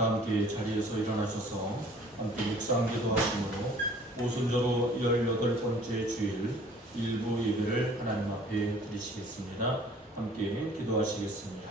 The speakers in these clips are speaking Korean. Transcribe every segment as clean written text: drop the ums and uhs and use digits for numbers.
다 함께 자리에서 일어나셔서 함께 묵상 기도하심으로 오순절로 18번째 주일 일부 예배를 하나님 앞에 드리시겠습니다. 함께 기도하시겠습니다.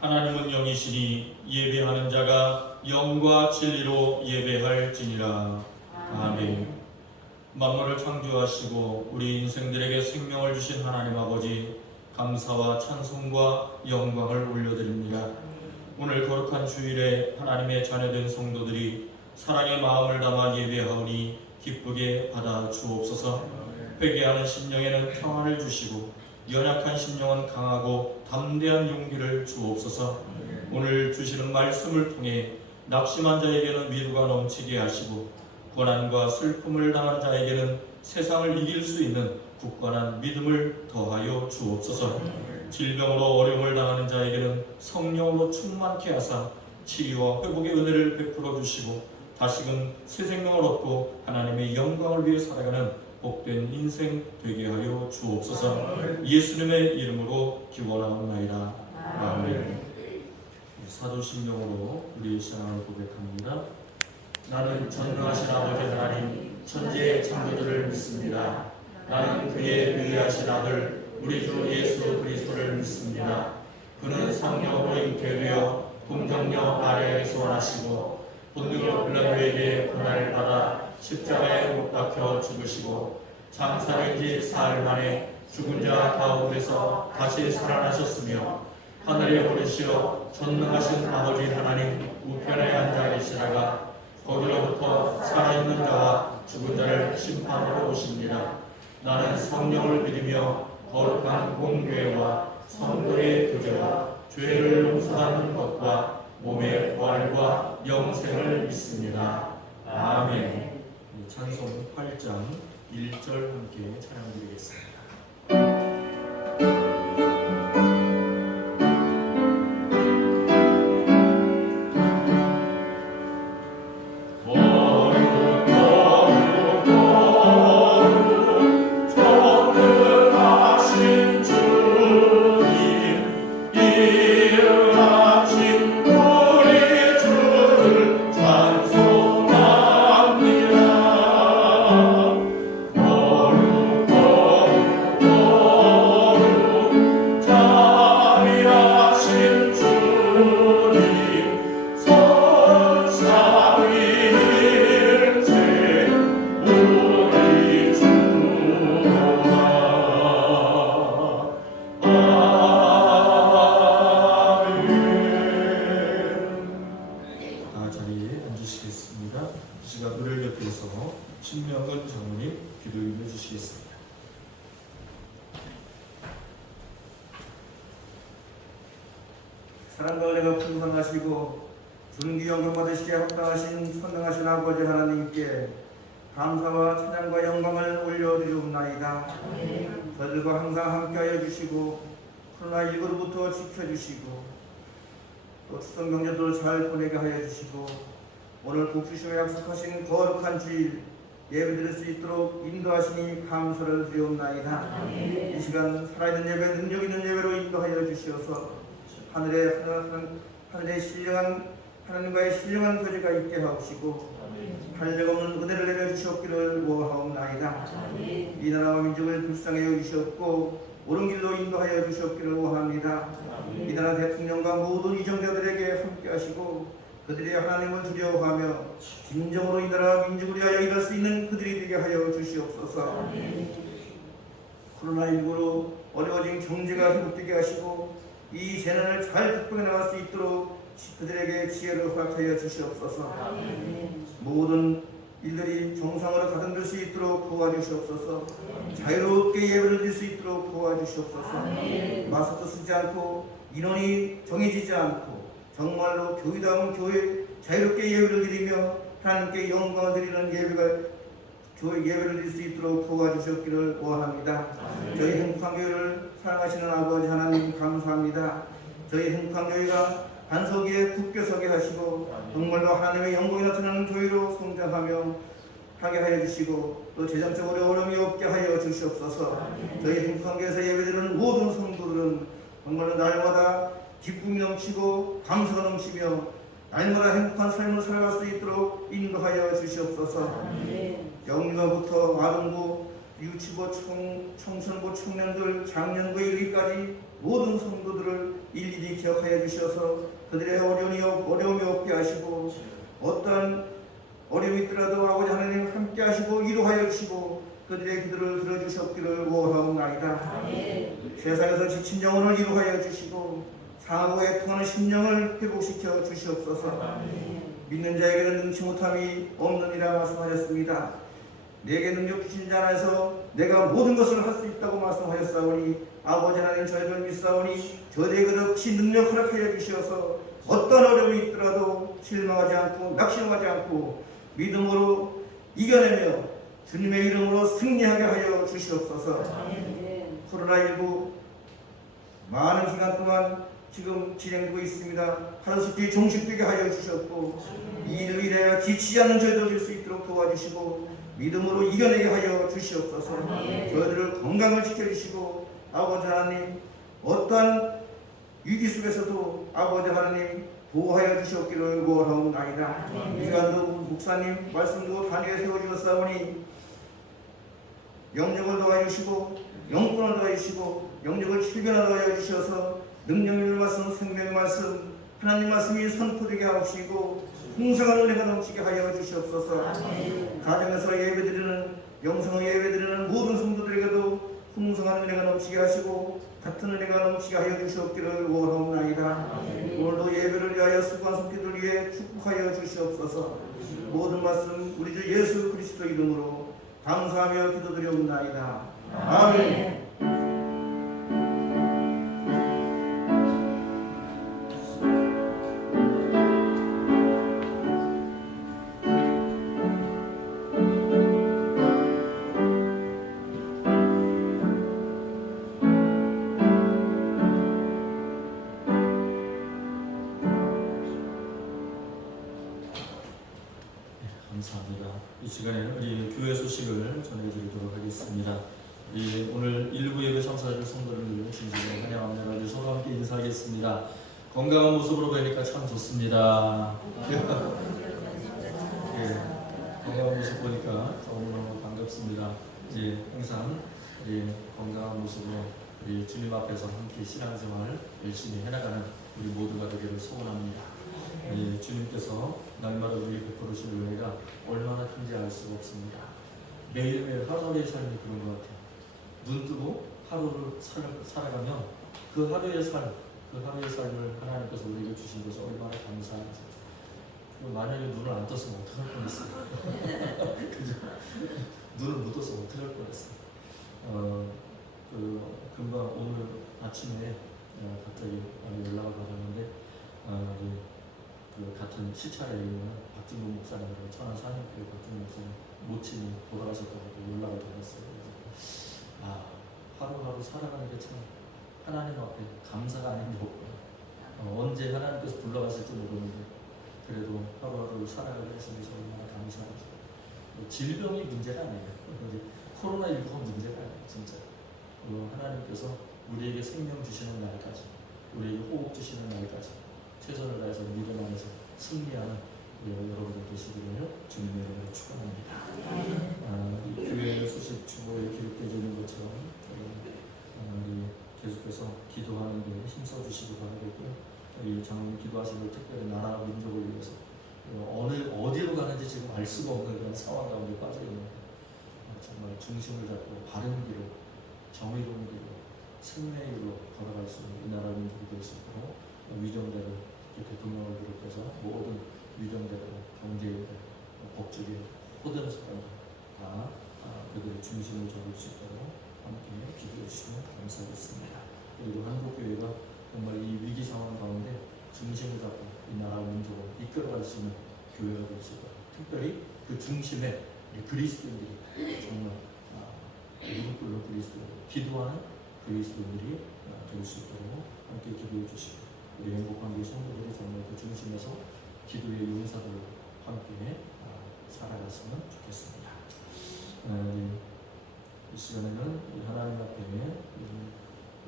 하나님은 영이시니 예배하는 자가 영과 진리로 예배할지니라. 아멘. 만물을 창조하시고 우리 인생들에게 생명을 주신 하나님 아버지, 감사와 찬송과 영광을 올려드립니다. 오늘 거룩한 주일에 하나님의 자녀된 성도들이 사랑의 마음을 담아 예배하오니 기쁘게 받아 주옵소서. 회개하는 심령에는 평안을 주시고 연약한 심령은 강하고 담대한 용기를 주옵소서. 오늘 주시는 말씀을 통해 낙심한 자에게는 위로가 넘치게 하시고 고난과 슬픔을 당한 자에게는 세상을 이길 수 있는 굳건한 믿음을 더하여 주옵소서. 질병으로 어려움을 당하는 자에게는 성령으로 충만케 하사 치유와 회복의 은혜를 베풀어 주시고 다시금 새 생명을 얻고 하나님의 영광을 위해 살아가는 복된 인생 되게 하여 주옵소서. 예수님의 이름으로 기원하옵나이다. 아멘. 사도신경으로 우리의 신앙을 고백합니다. 나는 전능하신 아버지 하나님 천지의 창조주를 믿습니다. 나는 그의 의하신 아들 우리 주 예수 그리스도를 믿습니다. 그는 성령으로 잉태되어 동정녀 마리아에서 원하시고 본디오 빌라도에게 고난을 받아 십자가에 못 박혀 죽으시고 장사된 지 사흘 만에 죽은 자 가운데서 다시 살아나셨으며 하늘에 오르시어 전능하신 아버지 하나님 우편에 앉아 계시다가 거기로부터 살아있는 자와 죽은 자를 심판하러 오십니다. 나는 성령을 믿으며 거룩한 공교회와 성도의 교제와 죄를 용서하는 것과 몸의 부활과 영생을 믿습니다. 아멘. 찬송 8장 1절 함께 찬양드리겠습니다. 신명근 장로님 기도를 해주시겠습니다. 사랑과 은혜가 풍성하시고 존귀 영광 받으시기에 합당하신 선능하신 아버지 하나님께 감사와 찬양과 영광을 올려드리옵나이다. 저들과 항상 함께하여 주시고 코로나19로부터 지켜주시고 또 추석 명절도 잘 보내게 하여 주시고 오늘 복주시에 약속하신 거룩한 주일 예배드릴 수 있도록 인도하시니 감사를 드리옵나이다. 이 시간 살아있는 예배, 능력 있는 예배로 인도하여 주시어서 하늘의 신령한 하나님과의 신령한 교제가 있게 하옵시고 한량없는 은혜를 내려주시옵기를 원하옵나이다. 이 나라와 민족을 불쌍히 여기시옵고 옳은 길로 인도하여 주시옵기를 원합니다. 이 나라 대통령과 모든 이정자들에게 함께하시고 그들이 하나님을 두려워하며 진정으로 이 나라 민족을 위하여 일할 수 있는 그들이 되게 하여 주시옵소서. 코로나19로 어려워진 경제가 회복되게 하시고 이 재난을 잘 극복해 나갈 수 있도록 그들에게 지혜를 허락하여 주시옵소서. 모든 일들이 정상으로 가동될 수 있도록 도와주시옵소서. 자유롭게 예배를 드릴 수 있도록 도와주시옵소서. 마스크 쓰지 않고 인원이 정해지지 않고 정말로 교회다운 교회 자유롭게 예배를 드리며 하나님께 영광을 드리는 예배를 드릴 수 있도록 도와주셨기를 원합니다. 저희 행복한 교회를 사랑하시는 아버지 하나님 감사합니다. 저희 행복한 교회가 반석 위에 굳게 서게 하시고 정말로 하나님의 영광이 나타나는 교회로 성장하며 하게 하여 주시고 또 재정적으로 어려움이 없게 하여 주시옵소서. 저희 행복한 교회에서 예배드리는 모든 성도들은 정말로 날마다 기쁨이 넘치고 감사가 넘치며 날마다 행복한 삶을 살아갈 수 있도록 인도하여 주시옵소서. 영유아부터 아동부, 유치부, 청소년부, 청년들, 장년부 이르기까지 모든 성도들을 일일이 기억하여 주셔서 그들의 어려움이 없게 하시고 어떠한 어려움이 있더라도 아버지 하나님 함께 하시고 위로하여 주시고 그들의 기도를 들어주셨기를 원하옵나이다. 세상에서 지친 영혼을 위로하여 주시고 상하고 통하는 심령을 회복시켜 주시옵소서. 믿는 자에게는 능치 못함이 없느니라 말씀하셨습니다. 내게 능력 주신 자 안에서 내가 모든 것을 할 수 있다고 말씀하셨사오니 아버지 하나님 저희를 믿사오니 저희에게 역시 능력 허락하여 주시어서 어떤 어려움이 있더라도 실망하지 않고 낙심하지 않고 믿음으로 이겨내며 주님의 이름으로 승리하게 하여 주시옵소서. 코로나19 많은 기간 동안 지금 진행되고 있습니다. 하루속히 종식되게 하여 주셨고 이 일로 인하여 지치지 않는 저희들 될 수 있도록 도와주시고 믿음으로 이겨내게 하여 주시옵소서. 저희들을 건강을 지켜주시고 아버지 하나님 어떠한 위기 속에서도 아버지 하나님 보호하여 주셨기를 원하옵나이다. 이 시간도 목사님 말씀도 단위에 세워주셨사오니 영역을 더하여주시고 영권을 더하여주시고 영역을 실변하여 주셔서 능력의 말씀, 생명의 말씀, 하나님 말씀이 선포되게 하시고 풍성한 은혜가 넘치게 하여 주시옵소서. 가정에서 예배드리는 영성을 예배드리는 모든 성도들에게도 풍성한 은혜가 넘치게 하시고 같은 은혜가 넘치게 하여 주시옵기를 원하옵나이다. 오늘도 예배를 위하여 수고한 손길을 위해 축복하여 주시옵소서. 모든 말씀 우리 주 예수 그리스도 이름으로 감사하며 기도드리옵나이다. 아멘. 감사합니다. 이 시간에 우리 교회 소식을 전해드리도록 하겠습니다. 오늘 1부 예배 참석하실 성도를 진심으로 환영합니다. 우리 서로 함께 인사하겠습니다. 건강한 모습으로 뵈니까 참 좋습니다. 건강한 모습 보니까 너무너무 반갑습니다. 항상 건강한 모습으로 주님 앞에서 함께 신앙생활 열심히 해나가는 우리 모두가 되기를 소원합니다. 주님께서 날마다 우리 베풀으신 은혜가 얼마나 큰지 알 수가 없습니다. 매일매일 하루하루의 삶이 그런 것 같아요. 눈 뜨고 하루를 살아가면 그 하루의 삶을 하나님께서 우리에게 주신 것이 얼마나 감사한지. 만약에 눈을 안 떴으면 어떡할 뻔했어요. 그죠? 눈을 못 떴으면 어떡할 뻔했어요. 금방 오늘 아침에 갑자기 연락을 받았는데 같은 시찰에 있는 박진구 목사님이라고 천안 산림교회 박진구 목사님 모친이 돌아가셨다고 연락을 받았어요. 그래서 하루하루 살아가는 게 참 하나님 앞에 감사가 아닌 게 없구나. 언제 하나님께서 불러가실지 모르는데 그래도 하루하루 살아가게 하시는 것이 얼마나 감사하죠. 질병이 문제가 아니에요. 코로나19가 문제가 아니에요. 진짜 하나님께서 우리에게 생명 주시는 날까지, 우리에게 호흡 주시는 날까지 최선을 다해서 믿음 안에서 승리하는 여러분들 되시기를 주님의 이름으로 축원합니다. 교회 소식 주보에 기록되어 있는 것처럼 우리 계속해서 기도하는 데 힘써주시기 바라겠고요. 이 장로님 기도하시고 특별히 나라 민족을 위해서 어디로 가는지 지금 알 수가 없는 그런 상황 가운데 빠져 있는 정말 중심을 잡고 바른 길로, 정의로운 길로, 생명의 길로 걸어갈 수 있는 이 나라 민족이 될 수 있도록 위정대로 대통령을 비롯해서 모든 위정대로 경제인들, 법적인 모든 사람들 다 그들의 중심을 잡을 수 있도록 함께 기도해 주시면 감사하겠습니다. 그리고 한국교회가 정말 이 위기 상황 가운데 중심을 잡고 이 나라 민족을 이끌어갈 수 있는 교회가 될 수 있도록 특별히 그 중심에 우리 그리스도인들이 정말 무릎 꿇는 그리스도인들, 기도하는 그리스도인들이 될 수 있도록 함께 기도해 주시고 우리 행복한 교회 성도들이 정말 그 중심에서 기도의 용사들로 함께 살아갔으면 좋겠습니다. 이 시간에는 하나님 앞에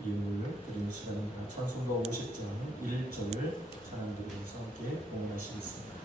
예물을 드리는 시간입니다. 찬송가 50장 1절을 찬양 드리면서 함께 봉헌하시겠습니다.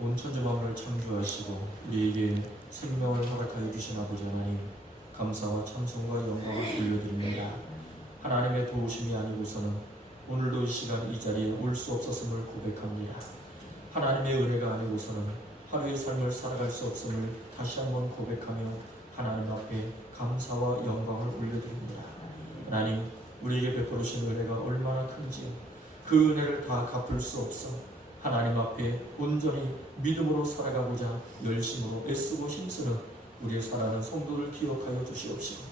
온 천지 만물을 창조하시고 우리에게 생명을 허락하여 주신 아버지 하나님, 감사와 찬송과 영광을 돌려드립니다. 하나님의 도우심이 아니고서는 오늘도 이 시간 이 자리에 올 수 없었음을 고백합니다. 하나님의 은혜가 아니고서는 하루의 삶을 살아갈 수 없음을 다시 한번 고백하며 하나님 앞에 감사와 영광을 올려드립니다. 하나님, 우리에게 베풀어 주신 은혜가 얼마나 큰지 그 은혜를 다 갚을 수 없어 하나님 앞에 온전히 믿음으로 살아가고자 열심으로 애쓰고 힘쓰는 우리의 사랑하는 성도를 기억하여 주시옵시고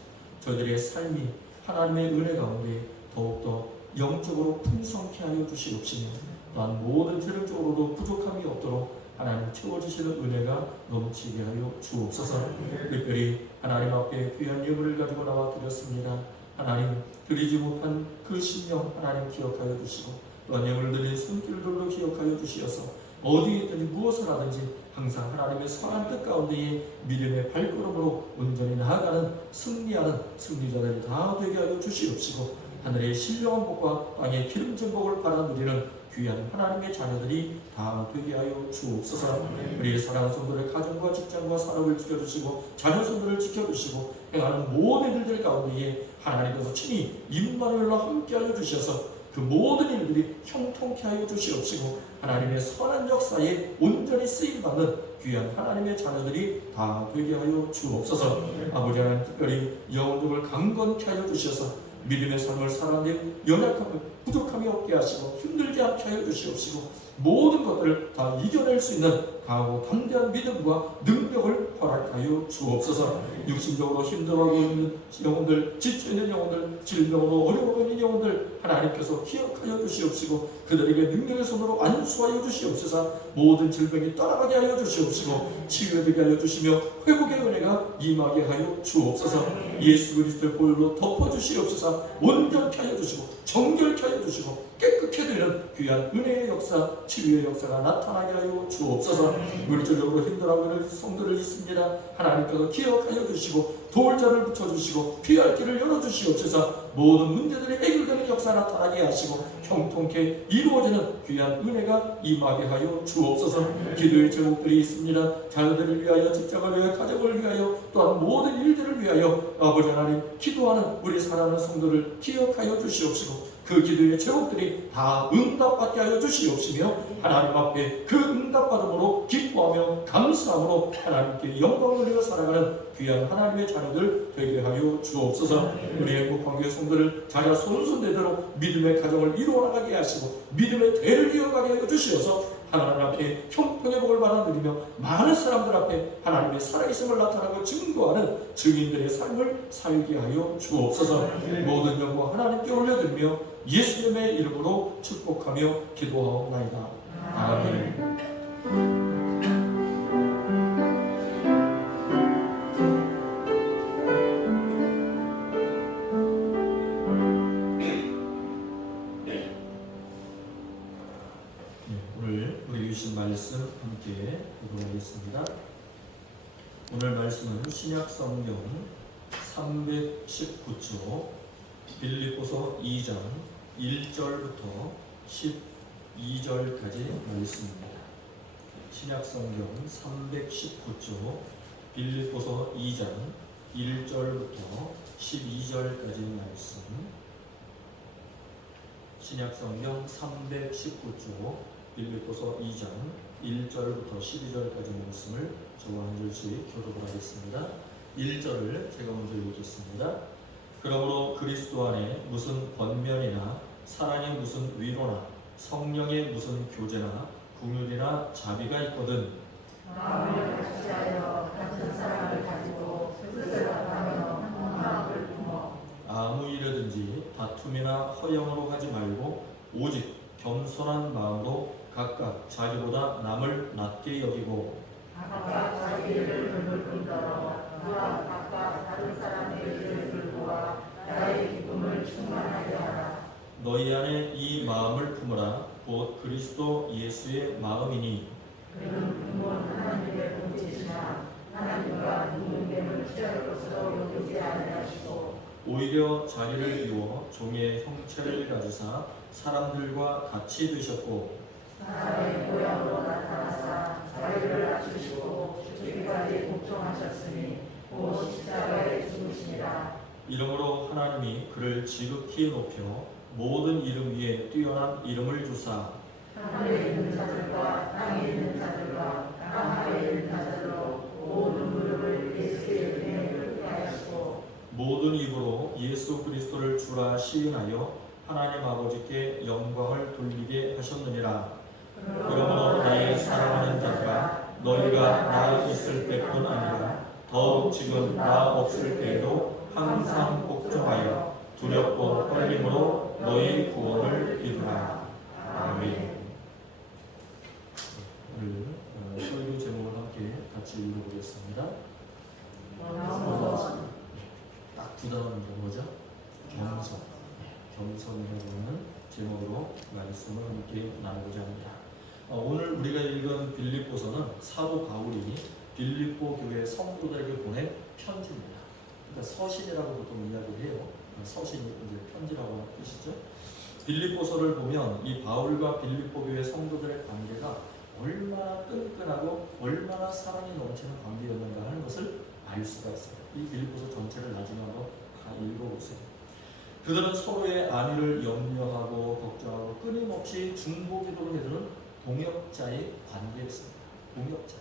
저들의 삶이 하나님의 은혜 가운데 더욱더 영적으로 풍성케 하여 주시옵시며 또한 모든 재능적으로도 부족함이 없도록 하나님 채워주시는 은혜가 넘치게 하여 주옵소서. 특별히 하나님 앞에 귀한 예물을 가지고 나와 드렸습니다. 하나님, 드리지 못한 그 심령 하나님 기억하여 주시고 또한 예물 드린 손길들도 기억하여 주시어서 어디에 있든지 무엇을 하든지 항상 하나님의 선한 뜻 가운데에 믿음의 발걸음으로 온전히 나아가는 승리하는 승리자들이 다 되게 하여 주시옵시고 하늘의 신령한 복과 땅의 기름진 복을 받아 누리는 귀한 하나님의 자녀들이 다 되게 하여 주옵소서. 우리 사랑하는 성도들의 가정과 직장과 산업을 지켜주시고 자녀 손들을 지켜주시고 행하는 모든 일들 가운데에 하나님께서 친히 임마누엘과 함께하여 주셔서 그 모든 일들이 형통케 하여 주시옵시고 하나님의 선한 역사에 온전히 쓰임받는 귀한 하나님의 자녀들이 다 되게 하여 주옵소서. 아버지 하나님, 특별히 영혼들을 강건케 하여 주셔서 믿음의 삶을 살아내 연약함을 부족함이 없게 하시고 힘들게 않게 하여 주시옵시고 모든 것들을 다 이겨낼 수 있는 강하고 담대한 믿음과 능력을 허락하여 주옵소서. 육신적으로 힘들어하고 있는 영혼들, 지쳐있는 영혼들, 질병으로 어려워하고 있는 영혼들 하나님께서 기억하여 주시옵시고 그들에게 능력의 손으로 안수하여 주시옵소서. 모든 질병이 떠나가게 하여 주시옵시고 치유되게 하여 주시며 회복의 은혜가 임하게 하여 주옵소서. 예수 그리스도의 보혈로 덮어주시옵소서. 온전케 하여 주시고 정결케 하여 주시고 깨끗게 되는 귀한 은혜의 역사, 치유의 역사가 나타나게 하여 주옵소서. 물질적으로 힘들어하고 있는 성도들 있습니다. 하나님께서 기억하여 주시고 도울 자를 붙여주시고 피할 길을 열어주시옵소서. 모든 문제들이 해결되는 역사 나타나게 하시고 형통케 이루어지는 귀한 은혜가 임하게 하여 주옵소서. 기도의 제목들이 있습니다. 자녀들을 위하여, 직장을 위하여, 가정을 위하여, 또한 모든 일들을 위하여 아버지 하나님, 기도하는 우리 사랑하는 성도를 기억하여 주시옵시고 그 기도의 제목들이 다 응답받게 하여 주시옵시며 하나님 앞에 그 응답받음으로 기뻐하며 감사함으로 하나님께 영광을 돌려 살아가는 귀한 하나님의 자녀들 되게 하여 주옵소서. 우리 행복한 교회 성도를 자녀 손손대대로 믿음의 가정을 이루어나가게 하시고 믿음의 대를 이어가게 하여 주시어서 하나님 앞에 형통의 복을 받아 누리며 많은 사람들 앞에 하나님의 살아계심을 나타나고 증거하는 증인들의 삶을 살게 하여 주옵소서. 모든 영광 하나님께 올려드리며 예수님의 이름으로 축복하며 기도하옵나이다. 아멘. 주신 말씀 함께 읽어보겠습니다. 오늘 말씀은 신약 성경 319쪽 빌립보서 2장 1절부터 12절까지 말씀입니다. 신약 성경 319쪽 빌립보서 2장 1절부터 12절까지 말씀. 신약 성경 319쪽 빌립보서 2장 1절부터 12절까지 말씀을 저와 한 절씩 교독을 하겠습니다. 1절을 제가 먼저 읽겠습니다. 그러므로 그리스도 안에 무슨 권면이나 사랑의 무슨 위로나 성령의 무슨 교제나 긍휼이나 자비가 있거든 마음을 같이하여 같은 사랑을 가지고 뜻을 합하며 화합을 품어 아무 일이든지 다툼이나 허영으로 하지 말고 오직 겸손한 마음으로 각각 자기보다 남을 낮게 여기고 각각 자기 일을 돌볼 뿐더러 또한 각각 다른 사람의 일을 돌보아 나의 기쁨을 충만하게 하라. 너희 안에 이 마음을 품으라. 곧 그리스도 예수의 마음이니 그는 부모는 하나님의 본체시나 하나님과 동등됨을 치열로서 여기지 아니하시고 오히려 자기를 비워 종의 형체를 가지사 사람들과 같이 되셨고 사람의 모양으로 나타나사 자기를 낮추시고 죽기까지 복종하셨으니 곧 십자가에 죽으시니라. 이러므로 하나님이 그를 지극히 높여 모든 이름 위에 뛰어난 이름을 주사 하늘에 있는 자들과 땅에 있는 자들과 땅 아래에 있는 자들로 모든 무릎을 예수의 이름에 꿇게 하시고 모든 입으로 예수 그리스도를 주라 시인하여 하나님 아버지께 영광을 돌리게 하셨느니라. 그러므로 나의 사랑하는 자들아 너희가 나 있을 때뿐 아니라 더욱 지금 나 없을 때에도 항상 복종하여 두렵고 떨림으로 너희 구원을 이루라. 아멘. 오늘 설교 제목을 함께 같이 읽어보겠습니다. 딱 두 단어입니다. 뭐죠? 겸손. 겸손이라고 하는 제목으로 말씀을 함께 나누고자 합니다. 오늘 우리가 읽은 빌립보서는 사도 바울이 빌립보 교회 성도들에게 보낸 편지입니다. 그러니까 서신이라고 보통 이야기를 해요. 서신이 이제 편지라고 하는 뜻이죠. 빌립보서를 보면 이 바울과 빌립보 교회 성도들의 관계가 얼마나 끈끈하고 얼마나 사랑이 넘치는 관계였는가 하는 것을 알 수가 있어요. 이 빌립보서 전체를 나중에 한번 다 읽어보세요. 그들은 서로의 안위를 염려하고 걱정하고 끊임없이 중보기도를 해주는 동역자의 관계였습니다. 동역자.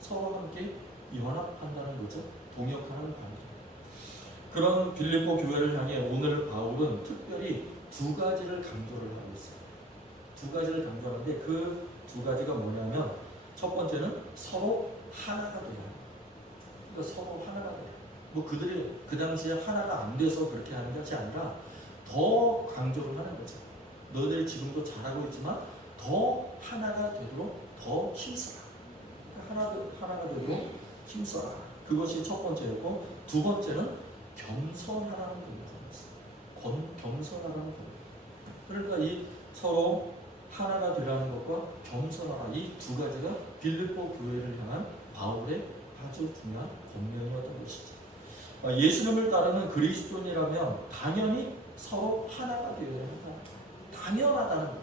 서로 함께 연합한다는 거죠. 동역하는 관계. 그런 빌립보 교회를 향해 오늘 바울은 특별히 두 가지를 강조를 하고 있어요. 두 가지를 강조하는데 그 두 가지가 뭐냐면 첫 번째는 서로 하나가 되는 거예요. 그러니까 서로 하나가 돼요. 뭐 그들이 그 당시에 하나가 안 돼서 그렇게 하는 것이 아니라 더 강조를 하는 거죠. 너희들이 지금도 잘하고 있지만 더 하나가 되도록 더 힘써라. 하나가 되도록 힘써라. 그것이 첫 번째였고 두 번째는 겸손하라는 겁니다. 겸손하라는 겁니다. 그러니까 이 서로 하나가 되라는 것과 겸손하라 이 두 가지가 빌립보 교회를 향한 바울의 아주 중요한 권면이었던 것이죠. 예수님을 따르는 그리스도인이라면 당연히 서로 하나가 되어야 한다. 당연하다는 거예요.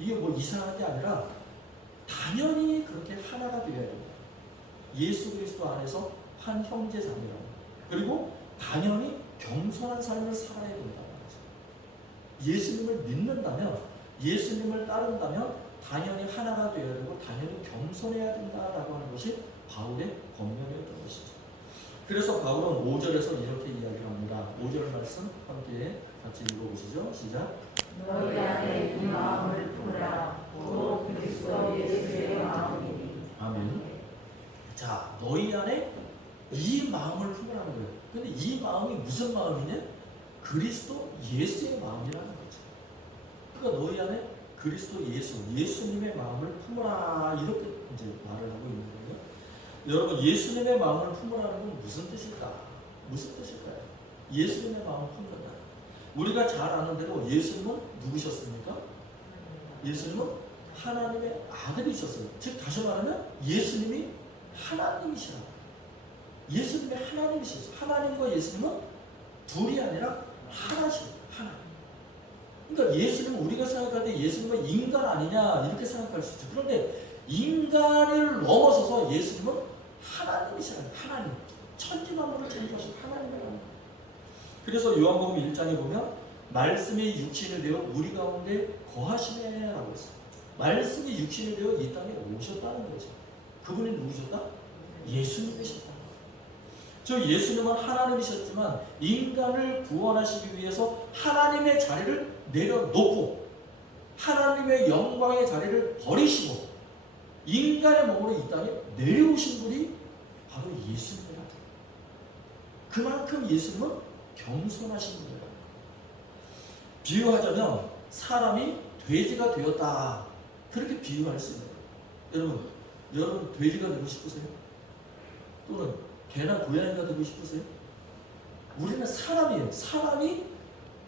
이게 뭐 이상한 게 아니라 당연히 그렇게 하나가 되어야 된다. 예수 그리스도 안에서 한 형제 자매라고. 그리고 당연히 겸손한 삶을 살아야 된다는 거죠. 예수님을 믿는다면, 예수님을 따른다면 당연히 하나가 되어야 되고 당연히 겸손해야 된다라고 하는 것이 바울의 권면이었던 것이죠. 그래서 바울은 5절에서 이렇게 이야기를 합니다. 5절 말씀 함께 같이 읽어보시죠. 시작. 너희 안에 이 마음을 품으라. 곧 그리스도 예수의 마음이니. 아멘. 자, 너희 안에 이 마음을 품으라는 거예요. 근데 이 마음이 무슨 마음이냐? 그리스도 예수의 마음이라는 거죠. 그러니까 너희 안에 그리스도 예수님의 마음을 품으라 이렇게 이제 말을 하고 있는 거예요. 여러분, 예수님의 마음을 품으라는 건 무슨 뜻일까? 무슨 뜻일까요? 예수님의 마음을 품는다. 우리가 잘 아는 대로 예수님은 누구셨습니까? 예수님은 하나님의 아들이셨어요. 즉 다시 말하면 예수님이 하나님이시라. 예수님이 하나님이셨어요. 하나님과 예수님은 둘이 아니라 하나시죠. 하나. 그러니까 예수님은 우리가 생각할 때 예수님은 인간 아니냐 이렇게 생각할 수 있죠. 그런데 인간을 넘어서서 예수님은 하나님이시라는 하나님. 천지만물을 창조하신 하나님의 하나님. 그래서 요한복음 1장에 보면 말씀이 육신이 되어 우리 가운데 거하시네라고 했어요. 말씀이 육신이 되어 이 땅에 오셨다는 거죠. 그분이 누구셨다? 예수님이셨다. 저 예수님은 하나님이셨지만 인간을 구원하시기 위해서 하나님의 자리를 내려놓고 하나님의 영광의 자리를 버리시고 인간의 몸으로 이 땅에 내려오신 분이 바로 예수님이라. 그만큼 예수님은 겸손하신 분이라. 비유하자면 사람이 돼지가 되었다. 그렇게 비유할 수 있는 거예요. 여러분 돼지가 되고 싶으세요? 또는 개나 고양이가 되고 싶으세요? 우리는 사람이에요. 사람이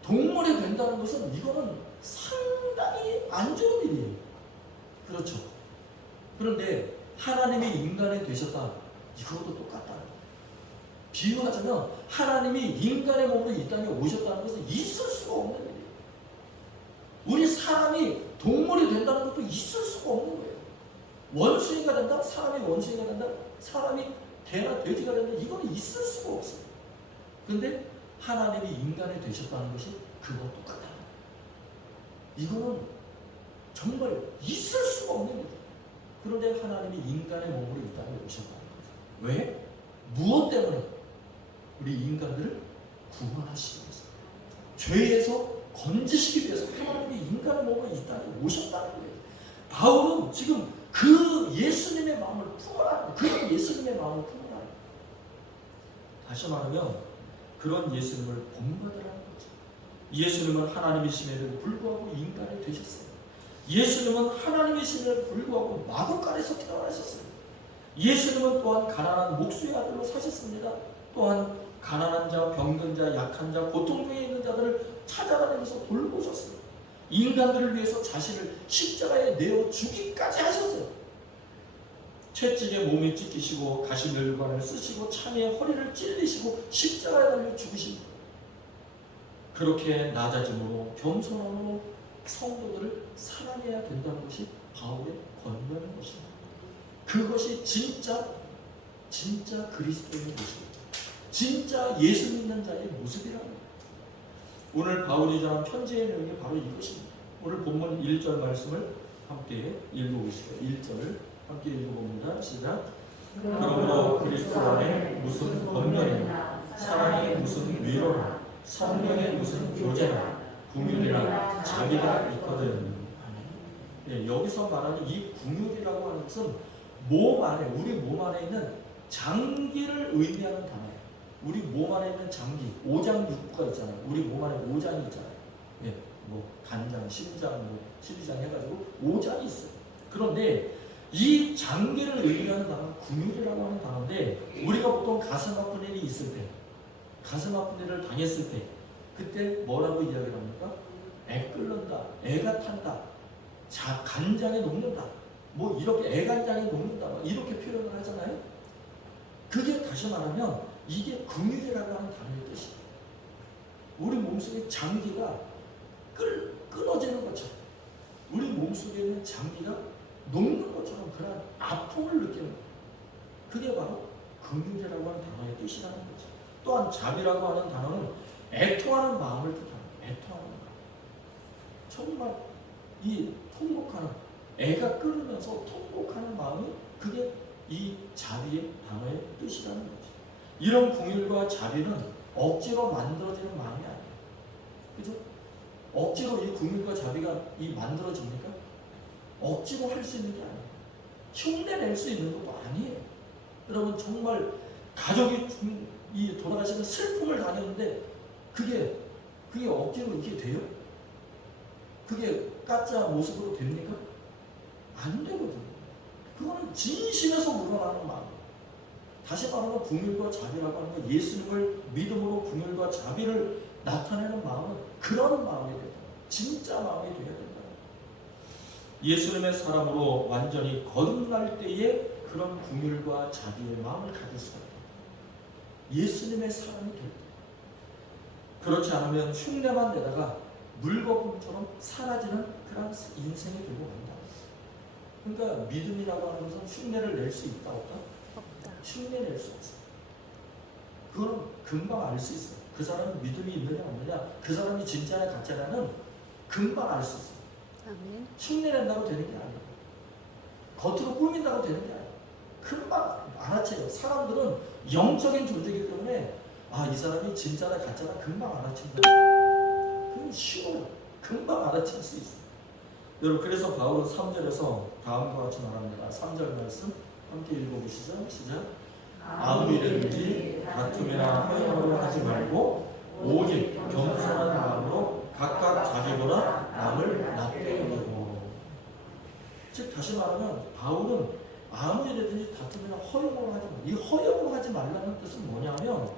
동물이 된다는 것은 이거는 상당히 안 좋은 일이에요. 그렇죠. 그런데 하나님이 인간이 되셨다. 이것도 똑같다. 비유하자면 하나님이 인간의 몸으로 이 땅에 오셨다는 것은 있을 수가 없는 일이에요. 우리 사람이 동물이 된다는 것도 있을 수가 없는 거예요. 원숭이가 된다? 사람이 원숭이가 된다? 사람이 개나 돼지가 된다? 이거는 있을 수가 없어요. 근데 하나님이 인간이 되셨다는 것이 그거 똑같다. 이거는 정말 있을 수가 없는 일이에요. 그런데 하나님이 인간의 몸으로 이 땅에 오셨다는 거죠. 왜? 무엇 때문에? 우리 인간들을 구원하시기 위해서, 죄에서 건지시기 위해서 하나님이 인간의 몸으로 이 땅에 오셨다는 거예요. 바울은 지금 그 예수님의 마음을 품어라. 그런 예수님의 마음을 품어라. 다시 말하면 그런 예수님을 본받으라는 거죠. 예수님은 하나님이심에도 불구하고 인간이 되셨어요. 예수님은 하나님이심에도 불구하고 마구간에서 태어나셨어요. 예수님은 또한 가난한 목수의 아들로 사셨습니다. 또한 가난한 자, 병든 자, 약한 자, 고통 중에 있는 자들을 찾아다니면서 돌보셨어요. 인간들을 위해서 자신을 십자가에 내어 주기까지 하셨어요. 채찍에 몸이 찢기시고 가시멸관을 쓰시고 창에 허리를 찔리시고 십자가에 달려 죽으십니다. 그렇게 낮아짐으로 겸손함으로 성도들을 사랑해야 된다는 것이 바울의 권면인 것입니다. 그것이 진짜 그리스도의 모습입니다. 진짜 예수 믿는 자의 모습이라는 거예요. 오늘 바울이 전한 편지의 내용이 바로 이것입니다. 오늘 본문 1절 말씀을 함께 읽어보시죠. 1절을 함께 읽어봅니다. 시작. 그러므로 그리스도 안에 무슨 권면이나 사랑이 무슨 위로나 성령의 무슨 교제나 궁율이나 자비가 있거든. 네, 여기서 말하는 이 궁율이라고 하는 것은 몸 안에, 우리 몸 안에 있는 장기를 의미하는 단어예요. 우리 몸 안에 있는 장기, 오장육부가 있잖아요. 우리 몸 안에 오장이 있잖아요. 예, 뭐 간장, 심장, 뭐 십이장 해가지고 오장이 있어요. 그런데 이 장기를 의미하는 단어는 궁율이라고 하는 단어인데, 우리가 보통 가슴 아픈 일이 있을 때, 가슴 아픈 일을 당했을 때, 그때 뭐라고 이야기를 합니까? 애 끓는다, 애가 탄다, 간장에 녹는다, 뭐 이렇게 애간장에 녹는다, 이렇게 표현을 하잖아요. 그게 다시 말하면 이게 궁율이라고 하는 단어의 뜻이에요. 우리 몸속에 장기가 끊어지는 것처럼, 우리 몸속에 있는 장기가 녹는 것처럼 그런 아픔을 느끼는 거예요. 그게 바로 긍휼이라고 하는 단어의 뜻이라는 거죠. 또한 자비라고 하는 단어는 애통하는 마음을 뜻합니다. 애통하는 마음. 정말 이 통곡하는, 애가 끓으면서 통곡하는 마음이, 그게 이 자비의 단어의 뜻이라는 거죠. 이런 긍휼과 자비는 억지로 만들어지는 마음이 아니에요. 그죠? 억지로 이 긍휼과 자비가 만들어집니까? 억지로 할 수 있는 게 아니에요. 흉내 낼 수 있는 것도 아니에요. 여러분, 정말 가족이 돌아가시는 슬픔을 당했는데 그게 억지로 이게 돼요? 그게 가짜 모습으로 됩니까? 안 되거든요. 그거는 진심에서 우러나는 마음. 다시 말하면 긍휼과 자비라고 하는 건, 예수님을 믿음으로 긍휼과 자비를 나타내는 마음은 그런 마음이 된다. 진짜 마음이 되어야 된다. 예수님의 사람으로 완전히 거듭날 때에 그런 긍휼과 자비의 마음을 가질 수가 있다. 예수님의 사람이 될 때. 그렇지 않으면 흉내만 내다가 물거품처럼 사라지는 그런 인생이 되고 간다. 그러니까 믿음이라고 하는 것은 흉내를 낼 수 있다 없다? 없다. 흉내 낼 수 없어. 그건 금방 알 수 있어. 그 사람은 믿음이 있느냐 없느냐, 그 사람이 진짜냐 가짜냐는 금방 알 수 있어. 아멘. 흉내 낸다고 되는 게 아니야. 겉으로 꾸민다고 되는 게 아니야. 금방 알아채요. 사람들은 영적인 존재이기 때문에 이 사람이 진짜나 가짜나 금방 알아챈다. 그건 쉬워요. 금방 알아챌 수 있어. 여러분, 그래서 바울은 3절에서 다음과 같이 말합니다. 3절 말씀 함께 읽어보시죠. 시작. 아무리든지 다툼이나 허영으로 하지 말고 오직 겸손한 마음으로 각각 자기보다 남을 낫게 여기고. 즉 다시 말하면 바울은 아무 일이든지 다툼이나 허영으로 하지 말고, 이 허영으로 하지 말라는 뜻은 뭐냐면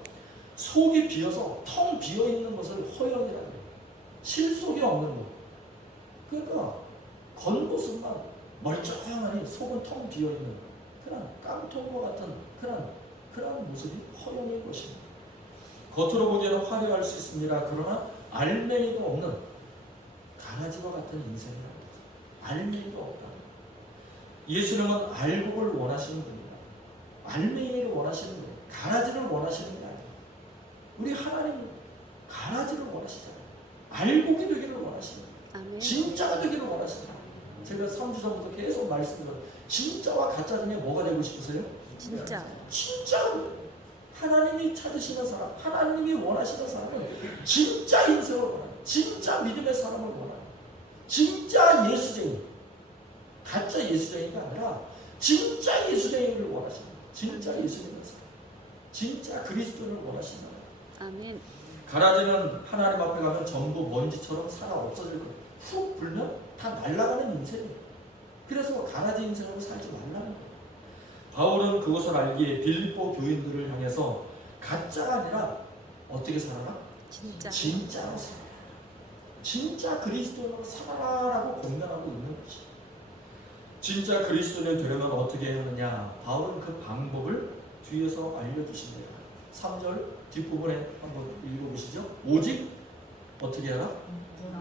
속이 비어서 텅 비어 있는 것을 허영이라고 해요. 실속이 없는 것. 그러니까 겉모습만 멀쩡하니 속은 텅 비어 있는 그런 깡통과 같은 그런 모습이 허영인 것입니다. 겉으로 보기에는 화려할 수 있습니다. 그러나 알맹이도 없는 강아지와 같은 인생이라는 거죠. 알맹이도 없다. 예수님은 알곡을 원하시는 분입니다. 알맹이를 원하시는 분이에요. 가라지를 원하시는 게 아니에요. 우리 하나님 가라지를 원하시잖아요. 알곡이 되기를 원하시는 거예요. 아멘. 진짜가 되기를 원하시는 거예요. 제가 3주 전부터 계속 말씀드려요. 진짜와 가짜 중에 뭐가 되고 싶으세요? 진짜. 진짜로 하나님이 찾으시는 사람, 하나님이 원하시는 사람은 진짜 인생을 원하는, 진짜 믿음의 사람을 원하는, 진짜 예수쟁이, 가짜 예수쟁이가 아니라 진짜 예수쟁이를 원하시는, 진짜 예수쟁이 사람, 진짜 그리스도를 원하시는 거예요. 아멘. 가라지는 하나님 앞에 가면 전부 먼지처럼 살아 없어질 거예요. 훅 불면 다 날아가는 인생이에요. 그래서 가라지 인생으로 살지 말라는 거예요. 바울은 그것을 알기에 빌립보 교인들을 향해서 가짜가 아니라 어떻게 살아라? 진짜. 진짜로 살아라. 진짜 그리스도인으로 살아라라고 권면하고 있는 것이. 진짜 그리스도인이 되려면 어떻게 해야 하느냐? 바울은 그 방법을 뒤에서 알려주신대요. 3절 뒷부분에 한번 읽어보시죠. 오직 어떻게 해라?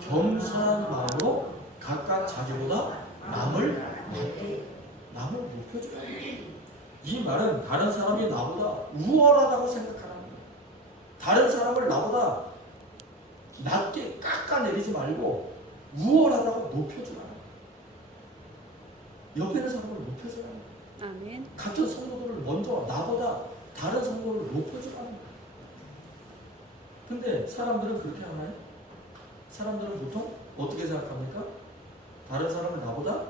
겸손한 마음으로 각각 자기보다 남을 높여줘야 돼. 이 말은 다른 사람이 나보다 우월하다고 생각하는 거예요. 다른 사람을 나보다 낮게 깎아내리지 말고 우월하다고 높여주라는 거예요. 옆에 있는 사람을 높여주라는 거예요. 아멘. 같은 성도들을 먼저 나보다 다른 성도를 높여주라는 거예요. 근데 사람들은 그렇게 하나요? 사람들은 보통 어떻게 생각합니까? 다른 사람을 나보다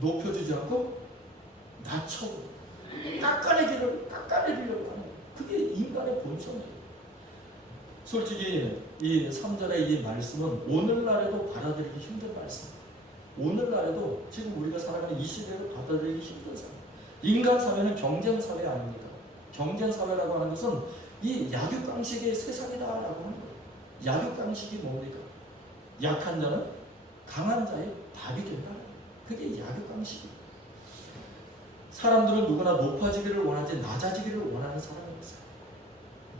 높여주지 않고 낮춰 깎아내리려고 하는 거예요. 그게 인간의 본성이에요. 솔직히 이 3절의 이 말씀은 오늘날에도 받아들이기 힘든 말씀. 오늘날에도 지금 우리가 살아가는 이 시대에도 받아들이기 힘든 삶. 인간 사회는 경쟁 사회 아닙니까? 경쟁 사회라고 하는 것은 이 약육강식의 세상이다라고 하는 거예요. 약육강식이 뭡니까? 약한 자는 강한 자의 답이 된다. 그게 약육강식이에요. 사람들은 누구나 높아지기를 원하지 낮아지기를 원하는 사람이 있어요.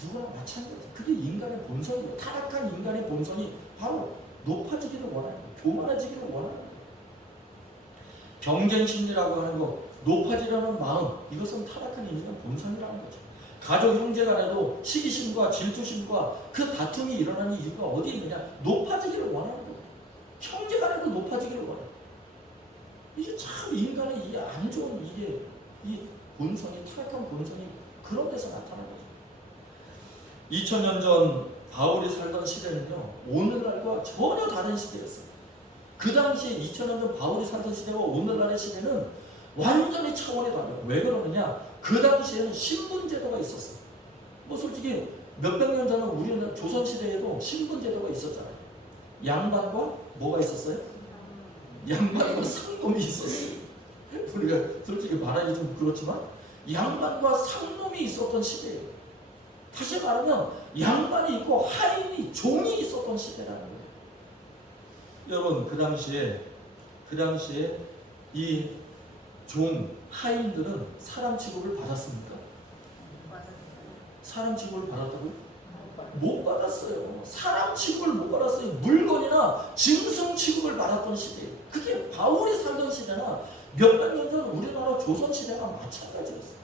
누구나 마찬가지. 그게 인간의 본성이에요. 타락한 인간의 본성이 바로 높아지기를 원하는 거예요. 교만해지기를 원하는 거예요. 경쟁 심리라고 하는 거, 높아지려는 마음, 이것은 타락한 인간의 본성이라는 거죠. 가족 형제 간에도 시기심과 질투심과 그 다툼이 일어나는 이유가 어디에 있느냐? 높아지기를 원하는 거예요. 형제 간에도 높아지기를 원해요. 이게 참 인간의 이 안 좋은 이 본성이, 타락한 본성이 그런 데서 나타나는 거죠. 2000년 전 바울이 살던 시대는요, 오늘날과 전혀 다른 시대였어요. 그 당시에 2000년 전 바울이 살던 시대와 오늘날의 시대는 완전히 차원이 달라요. 왜 그러느냐? 그 당시에는 신분제도가 있었어요. 뭐 솔직히 몇백 년 전에 우리는 조선시대에도 신분제도가 있었잖아요. 양반과 뭐가 있었어요? 양반과 상놈이 있었어요. 우리가 솔직히 말하기 좀 그렇지만 양반과 상놈이 있었던 시대예요. 다시 말하면 양반이 있고 하인이 종이 있었던 시대라는 거예요. 여러분, 그 당시에 그 당시에 이 종 하인들은 사람 취급을 받았습니까? 사람 취급을 받았다고요? 못 받았어요. 사람 취급을 못 받았어요. 물건이나 짐승 취급을 받았던 시대예요. 그게 바울이 살던 시대나 몇백 년 전 우리나라 조선 시대가 마찬가지였어요.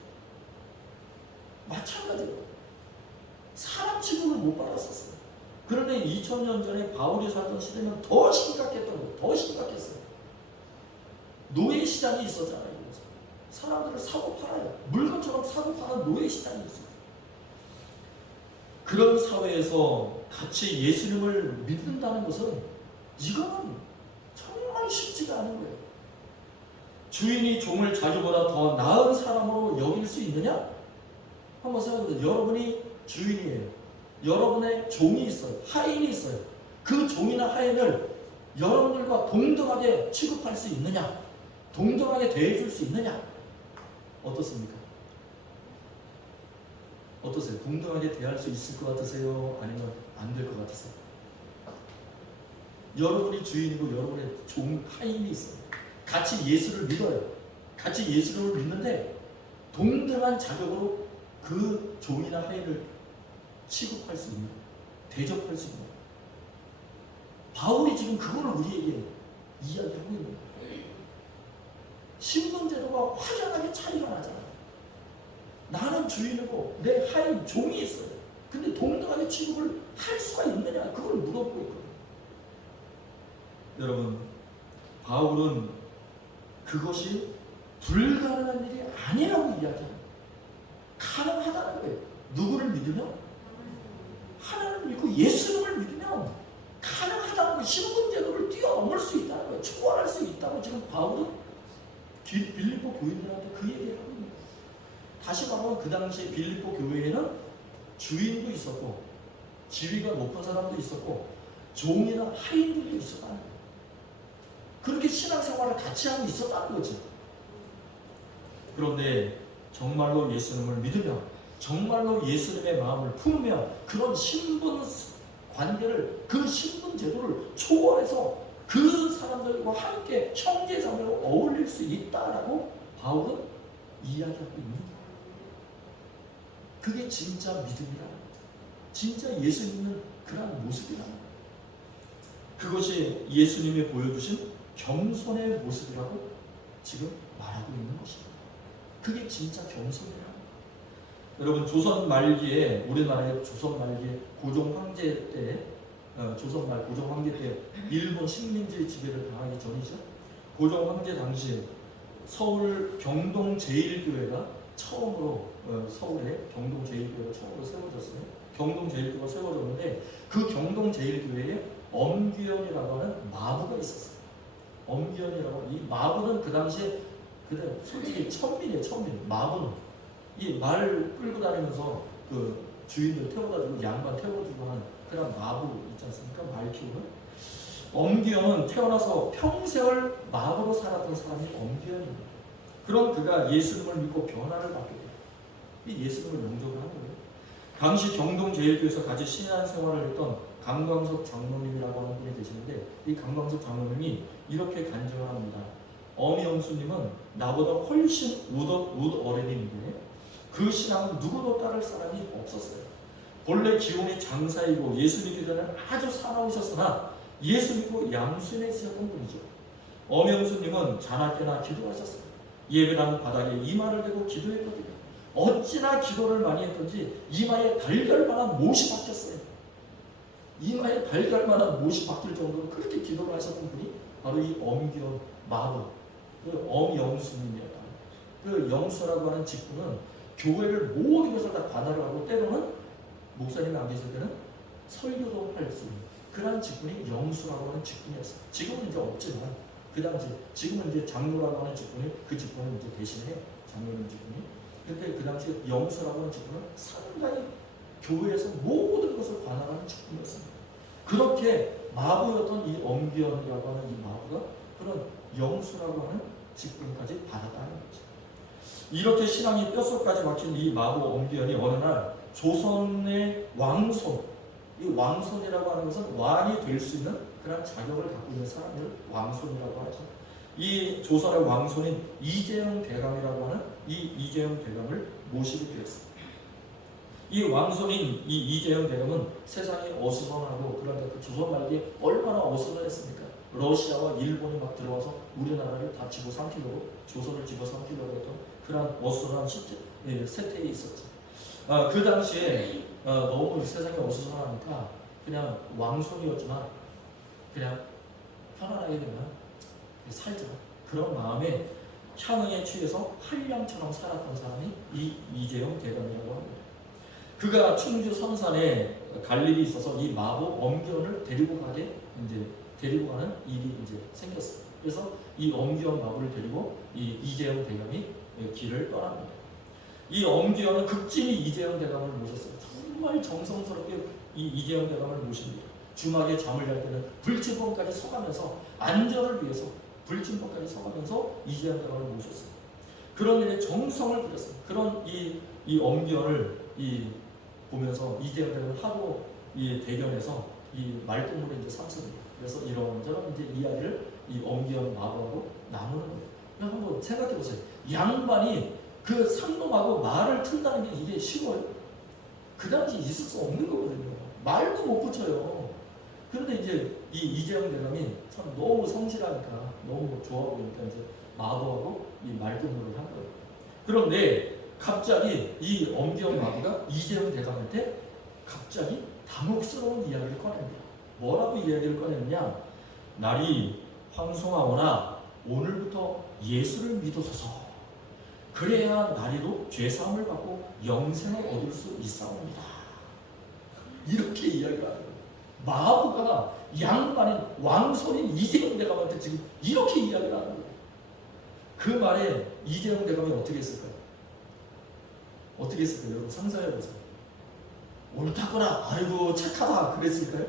마찬가지예요. 사람 취급을 못 받았었어요. 그런데 2000년 전에 바울이 살던 시대는 더 심각했던 거예요. 더 심각했어요. 노예 시장이 있었잖아요. 사람들을 사고 팔아요. 물건처럼 사고 파는 노예 시장이 있어요. 그런 사회에서 같이 예수님을 믿는다는 것은 이거는 정말 쉽지가 않은 거예요. 주인이 종을 자기보다 더 나은 사람으로 여길 수 있느냐? 한번 생각해보세요. 여러분이 주인이에요. 여러분의 종이 있어요. 하인이 있어요. 그 종이나 하인을 여러분들과 동등하게 취급할 수 있느냐? 동등하게 대해줄 수 있느냐? 어떻습니까? 어떠세요? 동등하게 대할 수 있을 것 같으세요? 아니면 안 될 것 같으세요? 여러분이 주인이고 여러분의 종 하인이 있어요. 같이 예수를 믿어요. 같이 예수를 믿는데 동등한 자격으로 그 종이나 하인을 취급할 수 있는, 대접할 수 있는. 바울이 지금 그걸 우리에게 이야기하고 있는 거예요. 신분제도가 확연하게 차이가 나잖아요. 나는 주인이고 내 하인 종이 있어요. 근데 동등하게 취급을 할 수가 있느냐? 그걸 물어보고 있거든요. 여러분, 바울은 그것이 불가능한 일이 아니라고 이야기합니다. 가능하다는 거예요. 누구를 믿으면? 하나님을 믿고 예수님을 믿으면 가능하다는 거예요. 신분제도를 뛰어넘을 수 있다는 거예요. 초월할 수 있다고 지금 바울은 빌립보 교인들한테 그 얘기를 하고 있는 거예요. 다시 말하면 그 당시에 빌립보 교회에는 주인도 있었고 지위가 높은 사람도 있었고 종이나 하인들도 있었다는 거예요. 그렇게 신앙생활을 같이 하고 있었다는 거지. 그런데 정말로 예수님을 믿으며 정말로 예수님의 마음을 품으며 그런 신분 관계를, 그 신분 제도를 초월해서 그 사람들과 함께 형제자매로 어울릴 수 있다라고 바울은 이야기하고 있는 거예요. 그게 진짜 믿음이라는 거죠. 진짜 예수 믿는 그런 모습이라는 거예요. 그것이 예수님이 보여주신 겸손의 모습이라고 지금 말하고 있는 것입니다. 그게 진짜 겸손이라는 거예요. 여러분, 조선 말기에, 우리나라의 조선 말기에 고종 황제 때, 고종 황제 때 일본 식민지 지배를 당하기 전이죠. 고종 황제 당시에 서울 경동 제1교회가 처음으로 서울에 경동 제1교회가 처음으로 세워졌어요. 경동 제1교회가 세워졌는데 그 경동 제1교회에 엄귀현이라고 하는 마부가 있었어요. 엄귀현이라고, 이 마부는 그 당시에 그때 솔직히 천민이에요. 천민. 마부는 이 말 끌고 다니면서 그 주인들 태워다주고 양반 태워주고 하는 그런 마부 있지 않습니까? 말 키우는. 엄귀현은 태어나서 평생을 마부로 살았던 사람이 엄귀현입니다. 그럼 그가 예수님을 믿고 변화를 받게 돼요. 이 예수님을 영접을 하는 거예요. 당시 경동 제1교에서 같이 신앙생활을 했던 강광석 장로님이라고 하는 분이 계시는데 이 강광석 장로님이 이렇게 간증을 합니다. 어미영수님은 나보다 훨씬 웃 어린이인데 그 신앙은 누구도 따를 사람이 없었어요. 본래 기혼이 장사이고 예수 믿기 전에는 아주 사나우셨으나 예수 믿고 양순해지셨던 분이죠. 어명수님은 자나깨나 기도하셨어요. 예배당 바닥에 이마를 대고 기도했거든요. 어찌나 기도를 많이 했던지 이마에 달걀만한 못이 박혔어요. 이마에 달걀만한 못이 박힐 정도로 그렇게 기도를 하셨던 분이 바로 이 엄기현 마부, 그 엄영수님이었다. 그 영수라고 하는 직분은 교회를 모든 것을 다 관할을 하고 때로는 목사님이 안 계실 때는 설교도 할 수 있는 그런 직분이 영수라고 하는 직분이었어요. 지금은 이제 없지만 그 당시 지금은 이제 장로라고 하는 직분이 그 직분을 이제 대신해 장로님 직분이. 근데 그 당시 영수라고 하는 직분은 상당히 교회에서 모든 것을 관할하는 직분이었습니다. 그렇게 마부였던 이 엄기현이라고 하는 이 마부가 그런 영수라고 하는 직분까지 받았다는 거죠. 이렇게 신앙이 뼛속까지 박힌 이 마부 엄기현이 어느 날 조선의 왕손, 이 왕손이라고 하는 것은 왕이 될 수 있는 그런 자격을 갖고 있는 사람을 왕손이라고 하죠. 이 조선의 왕손인 이재용 대감이라고 하는 이 이재용 대감을 모시게 되었습니다. 이 왕손인 이 이재용 대감은 세상이 어수선하고 그런데 그 조선 말기에 얼마나 어수선했습니까? 러시아와 일본이 막 들어와서 우리나라를 다 집어삼키려고 조선을 집어삼키려고 했던 그런 어수선한 세태에 있었죠. 그 당시에 너무 세상이 어수선하니까 그냥 왕손이었지만 그냥 편안하게 그냥 살자 그런 마음에 향응에 취해서 한량처럼 살았던 사람이 이 이재용 대감이라고 합니다. 그가 충주 선산에 갈 일이 있어서 이 마보 엄기원을 데리고 가는 일이 이제 생겼어요. 그래서 이 엄기원 마보를 데리고 이 이재용 대감이 길을 떠납니다. 이 엄기원은 극진히 이재용 대감을 모셨어요. 정말 정성스럽게 이 이재용 대감을 모십니다. 주막에 잠을 잘 때는 불침범까지 서가면서 안전을 위해서 불침범까지 서가면서 이재용 대감을 모셨어요. 그런 일에 정성을 들였어요. 그런 이 엄기원을 보면서 이재용 대감은 하도 이 대견해서 이 말동무를 이제 삼습니다. 그래서 이런저런 이제 이야기를 이 엄기원 마부하고 나누는 거예요. 그냥 한번 생각해 보세요. 양반이 그 상놈하고 말을 튼다는 게 이게 쉬워요? 그 당시 있을 수 없는 거거든요. 말도 못 붙여요. 그런데 이제 이 이재용 대감이 참 너무 성실하니까 너무 좋아 보이니까 이제 마부하고 이 말동무를 한 거예요. 그런데 갑자기 이 엄기원 마부가 이재용 대감한테 갑자기 당혹스러운 이야기를 꺼냅니다. 뭐라고 이야기를 꺼냈냐? 날이 황송하오나 오늘부터 예수를 믿으소서. 그래야 나리로 죄사함을 받고 영생을 얻을 수 있사옵니다. 이렇게 이야기를 하는 거예요. 마부가 양반인 왕손인 이재용 대감한테 지금 이렇게 이야기를 하는 거예요. 그 말에 이재용 대감이 어떻게 했을까요? 어떻게 했을까요? 여러분 상상해보세요. 옳다거나 아이고 착하다 그랬을까요?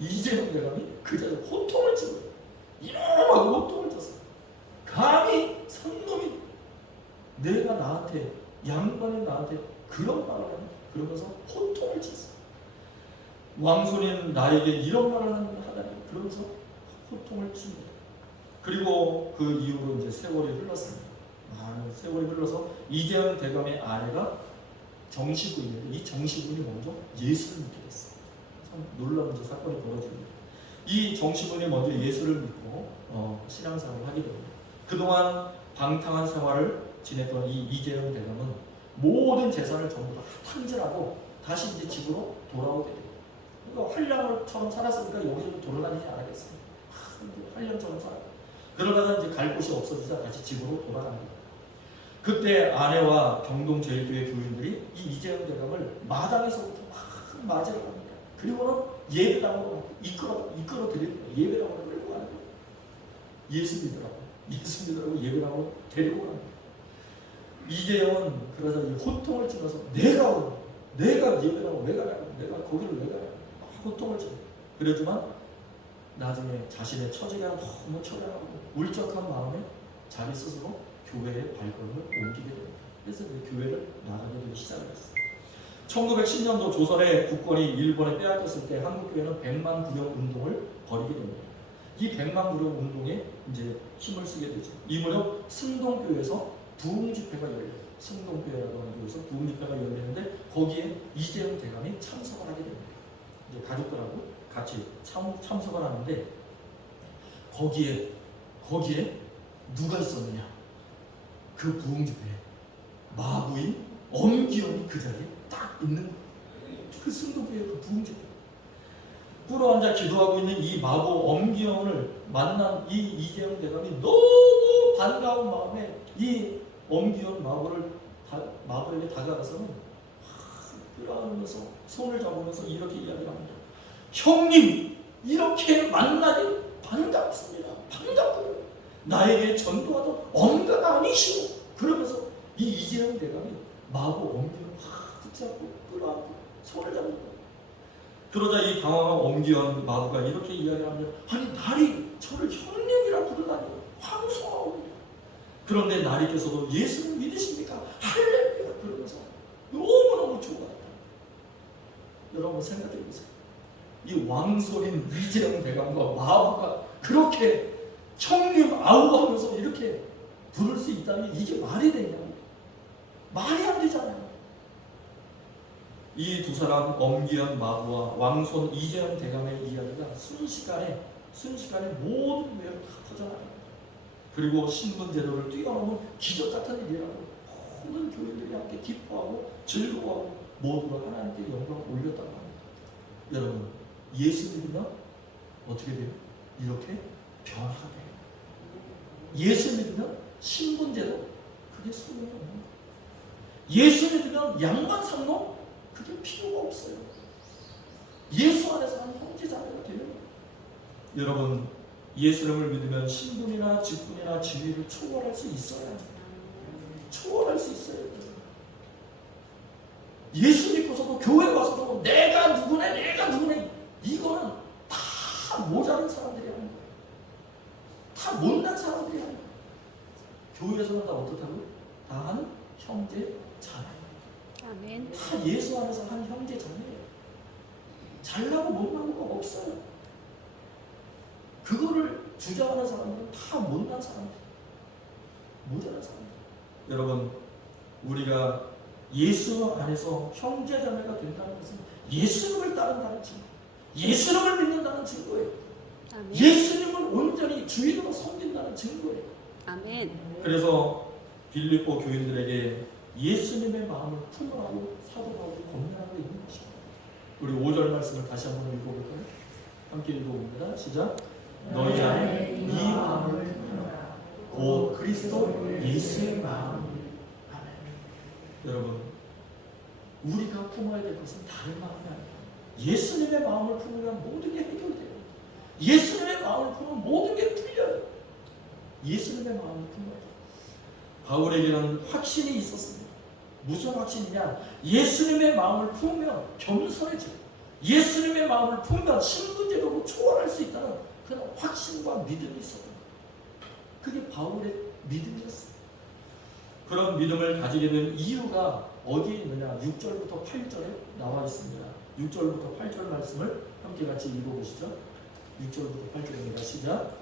이재용 대감이 그 자리에 호통을 치고 이놈하고 호통을 쳤어요. 감히 상놈이 내가 나한테 양반이 나한테 그런 말을 하냐? 그러면서 호통을 쳤어요. 왕손인 나에게 이런 말을 하다니 그러면서 호통을 칩니다. 그리고 그 이후로 이제 세월이 흘렀습니다. 세월이 흘러서 이재용 대감의 아내가 정시군인데 이 정시군이 먼저 예수를 믿게 됐어요. 참 놀라운 사건이 벌어집니다. 이 정시군이 먼저 예수를 믿고 신앙생활을 하게 됩니다. 그동안 방탕한 생활을 지냈던 이 이재용 대감은 모든 재산을 전부 다 탕진하고 다시 이제 집으로 돌아오게 돼요. 그러니까 한량처럼 살았으니까 여기저기 돌아다니지 않았겠어요. 한량처럼 살아요. 그러다가 이제 갈 곳이 없어지자 다시 집으로 돌아갑니다. 그때 아내와 경동제일교회 교인들이 이 이재용 대감을 마당에서부터 막 맞으러 갑니다. 그리고는 예배당으로 이끌어 드리고 예배당으로 끌고 가는 거예요. 예수 믿으라고 예배당으로 데리고 갑니다. 이재용은 그래서 이 호통을 치면서 내가 예배당으로 왜 가냐고, 내가 거기를 왜 가냐고 호통을 쳐요. 그러지만 나중에 자신의 처지가 너무 처량하고 울적한 마음에 자기 스스로 교회의 발걸음을 옮기게 됩니다. 그래서 교회를 나가게 되기 시작을 했어요. 1910년도 조선의 국권이 일본에 빼앗겼을 때 한국교회는 100만 구령 운동을 벌이게 됩니다. 이 100만 구령 운동에 이제 힘을 쓰게 되죠. 이 무렵 승동교회에서 부흥집회가 열려요. 승동교회라고 하는 곳에서 부흥집회가 열리는데 거기에 이재용 대감이 참석을 하게 됩니다. 이제 가족들하고 같이 참석을 하는데 거기에 누가 있었느냐? 그 부흥집회에 마부인 엄기원이 그 자리에 딱 있는 거예요. 그 승동교회 그 부흥집회. 꿇어앉아 기도하고 있는 이 마부 엄기원을 만난 이 이재용 대감이 너무 반가운 마음에 이 엄기원 마부에게 다가가서는 끌어안으면서 손을 잡으면서 이렇게 이야기합니다. 형님, 이렇게 만나니 반갑습니다. 반갑고요. 나에게 전도하던 엄가가 아니시오. 그러면서 이 이재용 대감이 마부 엄기원을 확 붙잡고 끌어안고 손을 잡는 거예요. 그러자 이 당황한 엄기원 마부가 이렇게 이야기를 합니다. 아니 나리 저를 형님이라 부르다니 황송하옵니다. 그런데 나리께서도 예수를 믿으십니까? 할렐루야 그러면서 너무너무 좋아했다. 여러분 생각해 보세요. 이 왕손인 이재용 대감과 마부가 그렇게 형님 아우 하면서 이렇게 부를 수 있다면 이게 말이 되냐고. 말이 안 되잖아요. 이 두 사람 엄기현 마부와 왕손 이재현 대감의 이야기가 순식간에 모든 교회로 다 퍼져나갑니다. 그리고 신분 제도를 뛰어넘은 기적 같은 일이라고 모든 교회들이 함께 기뻐하고 즐거워하고 모두가 하나님께 영광을 올렸다고 합니다. 여러분, 예수 믿으면 어떻게 돼요? 이렇게 변화가 돼요. 예수 믿으면 신분 제도 그게 소용이 없는 거예요. 예수 믿으면 양만 상노 그게 필요가 없어요. 예수 안에서 한 형제자매가 돼요. 여러분, 예수님을 믿으면 신분이나 직분이나 지위를 초월할 수 있어요. 초월할 수 있어요. 예수 믿고서도 교회 와서도 내가 누구네 이거는 다 모자란 사람들이 하는 거예요. 다 못난 사람들이 하는 거예요. 교회에서는 다 어떻다고요? 다 한 형제 자매. 아멘. 다 예수 안에서 한 형제 자매예요. 잘나고 못나고가 없어요. 그거를 주장하는 사람들은 다 못난 사람들, 모자란 사람들. 여러분, 우리가 예수 안에서 형제자매가 된다는 것은 예수님을 따른다는 증거, 예수님을 믿는다는 증거예요. 아멘. 예수님을 온전히 주인으로 섬긴다는 증거예요. 아멘. 그래서 빌립보 교인들에게 예수님의 마음을 품으라고 사도 바울이 권면하고 있는 것입니다. 우리 5절 말씀을 다시 한번 읽어볼까요? 함께 읽어봅니다. 시작. 너희 안에 이 마음을 품으라. 곧 그리스도 예수의 마음. 아멘. 여러분, 우리가 품어야 될 것은 다른 마음이 아니라 예수님의 마음을 품으면 모든 게 해결돼요. 예수님의 마음을 품으면 모든 게 풀려요. 예수님의 마음을 품어요. 바울에게는 확신이 있었습니다. 무슨 확신이냐? 예수님의 마음을 품으면 겸손해져요. 예수님의 마음을 품으면 신분제도로 초월할 수 있다는 그런 확신과 믿음이 있었던 거예요. 그게 바울의 믿음이었어요. 그런 믿음을 가지게 된 이유가 어디에 있느냐? 6절부터 8절에 나와 있습니다. 6절부터 8절 말씀을 함께 같이 읽어보시죠. 6절부터 8절입니다. 시작.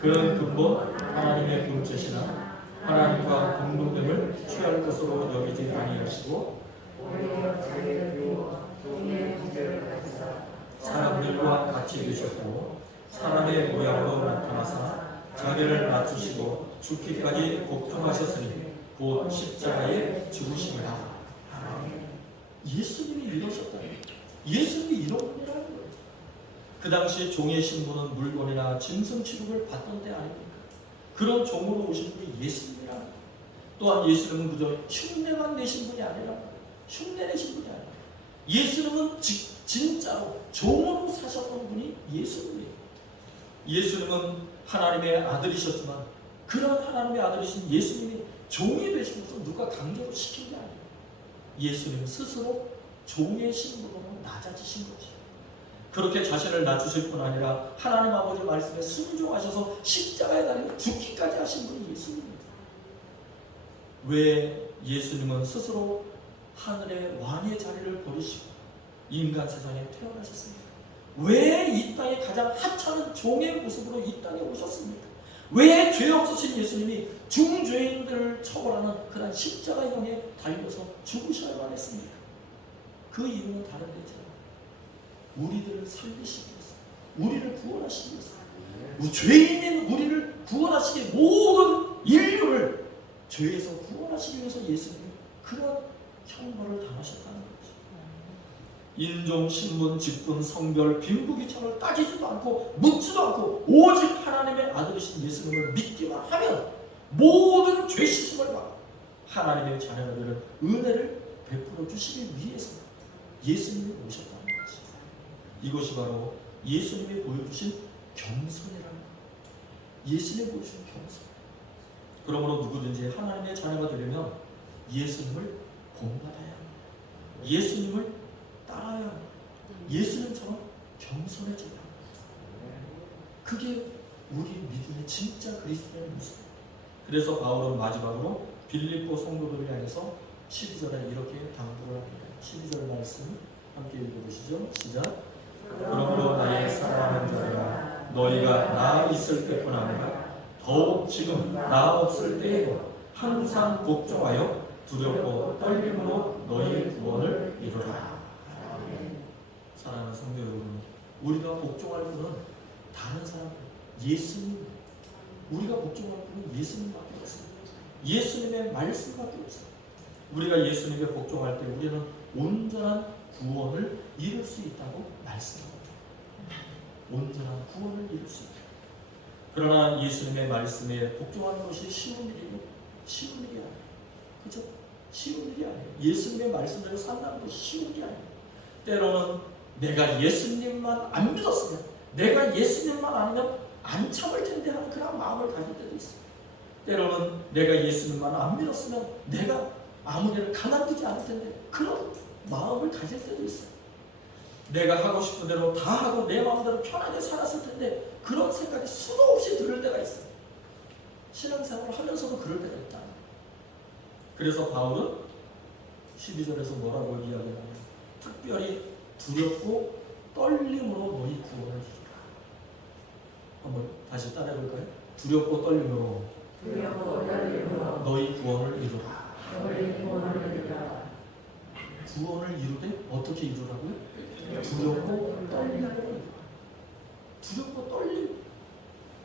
그런 근본 하나님의 본체시나 하나님과 공동됨을 취할 것으로 여기지 아니하시고 오히려 자기를 비워 종의 문제를 가지사 사람들과 같이 되셨고 사람의 모양으로 나타나사 자기를 낮추시고 죽기까지 복종하셨으니 곧 십자가에 죽으심이라. 예수님이 이러셨다는 거예요. 예수님이 이런 분이라는 거예요. 그 당시 종의 신분은 물건이나 짐승 취급을 받던 때 아닙니까? 그런 종으로 오신 분이 예수님이라는 거예요. 또한 예수님은 그저 흉내만 내신 분이 아니라 흉내 내신 분이 아니라 예수님은 진짜로 종으로 사셨던 분이 예수님이에요. 예수님은 하나님의 아들이셨지만 그런 하나님의 아들이신 예수님이 종이 되시면서 누가 강제로 시킨 게 아니에요. 예수님 스스로 종의 신분으로 낮아지신 거죠. 그렇게 자신을 낮추실 뿐 아니라 하나님 아버지 말씀에 순종하셔서 십자가에 달려 죽기까지 하신 분이 예수님입니다. 왜 예수님은 스스로 하늘의 왕의 자리를 버리시고 인간 세상에 태어나셨습니까? 왜 이 땅에 가장 하찮은 종의 모습으로 이 땅에 오셨습니까? 왜 죄 없으신 예수님이 중죄인들을 처벌하는 그런 십자가형에 달려서 죽으셔야만 했습니까? 그 이유는 다른 데죠. 우리들을 살리시기 위해서, 우리를 구원하시기 위해서, 죄인인 우리를 구원하시기, 모든 인류를 죄에서 구원하시기 위해서 예수님이 그런 형벌을 당하셨다는 거죠. 인종, 신분, 직분, 성별, 빈부귀천을 따지지도 않고 묻지도 않고 오직 하나님의 아들이신 예수님을 믿기만 하면 모든 죄 씻음을 받고 하나님의 자녀가 되는 은혜를 베풀어 주시기 위해서 예수님이 오셨다는 거죠. 이것이 바로 예수님이 보여주신 겸손이라는 거예요. 예수님이 보여주신 겸손. 그러므로 누구든지 하나님의 자녀가 되려면 예수님을 본받아야 합니다. 예수님을 따라야 합니다. 예수님처럼 겸손해져야 합니다. 그게 우리 믿음의 진짜 그리스도의 모습이에요. 그래서 바울은 마지막으로 빌립보 성도들을 향해서 12절에 이렇게 당부를 합니다. 12절 말씀 함께 읽어보시죠. 시작. 그러므로 나의 사랑하는 자들아, 너희가 나 있을 때뿐 아니라 더욱 지금 나 없을 때에 항상 복종하여 두렵고 떨림으로 너희 구원을 이루라. 사랑하는 성도 여러분, 우리가 복종할 분은 다른 사람, 예수님. 우리가 복종할 분은 예수님밖에 없어요. 예수님의 말씀밖에 없어요. 우리가 예수님께 복종할 때 우리는 온전한 구원을 이룰 수 있다고 말씀합니다. 온전한 구원을 이룰 수 있다. 그러나 예수님의 말씀에 복종하는 것이 쉬운 일이에요? 쉬운 일이 아니에요. 그죠? 쉬운 일이 아니에요. 예수님의 말씀대로 산다는 것이 쉬운 게 아니에요. 때로는 내가 예수님만 안 믿었으면, 내가 예수님만 아니면 안 참을 텐데 하는 그런 마음을 가질 때도 있어요. 때로는 내가 예수님만 안 믿었으면 내가 아무데나 가만두지 않을 텐데 그런 마음을 가질 때도 있어요. 내가 하고 싶은 대로 다 하고 내 마음대로 편하게 살았을 텐데 그런 생각이 수도 없이 들을 때가 있어요. 신앙생활을 하면서도 그럴 때가 있다. 그래서 바울은 12절에서 뭐라고 이야기하냐면 특별히 두렵고 떨림으로 너희 구원을 이루라. 한번 다시 따라해볼까요? 두렵고 떨림으로 너희 구원을 이루라. 구원을 이루되 어떻게 이루라고요? 두렵고 떨림으로 이루라. 두렵고 떨림.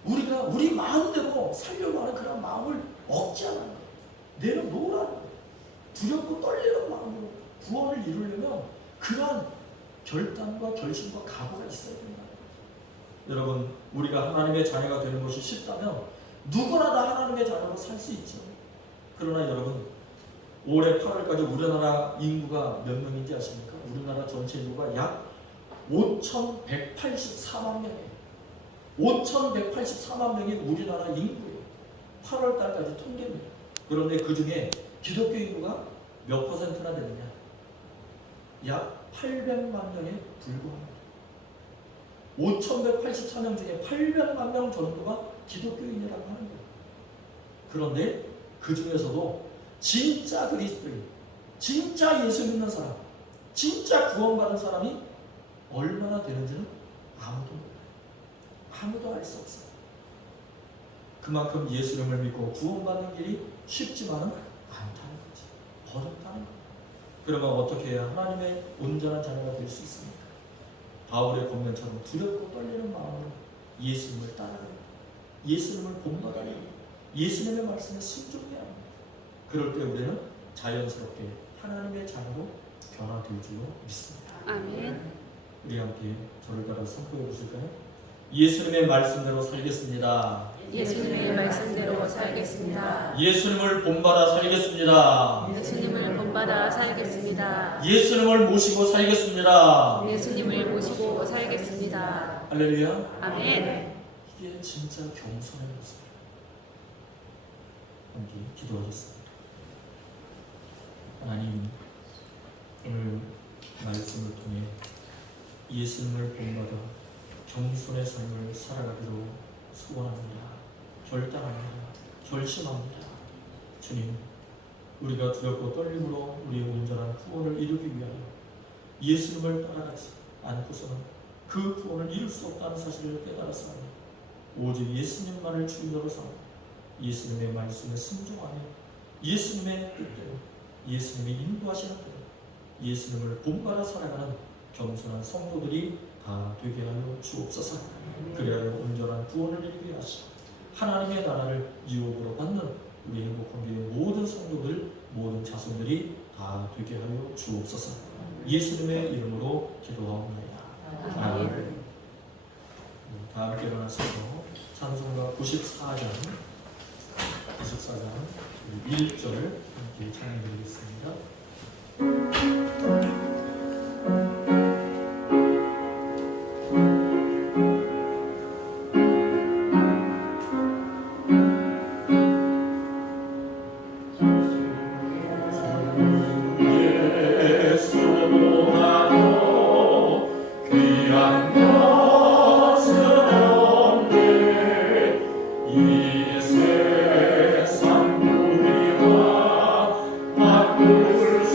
우리가 우리 마음대로 살려고 하는 그런 마음을 억제하는 거예요. 내려놓으라는 거예요. 두렵고 떨리는 마음으로 구원을 이루려면 그러한 결단과 결심과 각오가 있어야 된다는 거죠. 여러분, 우리가 하나님의 자녀가 되는 것이 쉽다면 누구나 다 하나님의 자녀로 살 수 있죠. 그러나 여러분, 올해 8월까지 우리나라 인구가 몇 명인지 아십니까? 우리나라 전체 인구가 약 5,184만 명이에요. 5,184만 명이 우리나라 인구예요. 8월 달까지 통계입니다. 그런데 그 중에 기독교 인구가 몇 퍼센트나 되느냐? 약 800만 명에 불과합니다. 5,184명 중에 800만 명 정도가 기독교인이라고 하는 거예요. 그런데 그 중에서도 진짜 그리스도인, 진짜 예수 믿는 사람, 진짜 구원받은 사람이 얼마나 되는지는 아무도 알 수 없어요. 그만큼 예수님을 믿고 구원받는 길이 쉽지만은 않다는 거지. 어렵다는 거예요. 그러면 어떻게 해야 하나님의 온전한 자녀가 될 수 있습니까? 바울의 권면처럼 두렵고 떨리는 마음으로 예수님을 따라야 합니다. 예수님을 본받아야 합니다. 예수님의 말씀에 순종해야 합니다. 그럴 때 우리는 자연스럽게 하나님의 자녀로 변화될 줄로 믿습니다. 아멘. 우리 함께 저를 따라 선포해 보실까요? 예수님의 말씀대로 살겠습니다. 예수님의 말씀대로 살겠습니다. 예수님을 본받아 살겠습니다. 예수님을 본받아 살겠습니다. 예수님을 모시고 살겠습니다. 예수님을 모시고 살겠습니다. 할렐루야. 아멘. 이게 진짜 겸손의 모습이에요. 함께 기도하겠습니다. 하나님, 오늘 말씀을 통해 예수님을 본받아 겸손의 삶을 살아가기로 소원합니다. 결단합니다. 결심합니다. 주님, 우리가 두렵고 떨림으로 우리의 온전한 구원을 이루기 위하여 예수님을 따라가지 않고서는 그 구원을 이룰 수 없다는 사실을 깨달았사오니 오직 예수님만을 주인으로 삼고 예수님의 말씀에 순종하며 예수님의 뜻대로 예수님이 인도하시는 대로 예수님을 본받아 살아가는 겸손한 성도들이 다 되게 하여 주옵소서. 그리하여 온전한 구원을 이루게 하시고 하나님의 나라를 유업으로 받는 우리 행복한 교회 모든 성도들, 모든 자손들이 다 되게 하여 주옵소서. 예수님의 이름으로 기도하옵나이다. 아멘. 다 함께 일어나셔서 찬송가 94장 1절 함께 찬양드리겠습니다. 이 세상 우리와 바꿀 수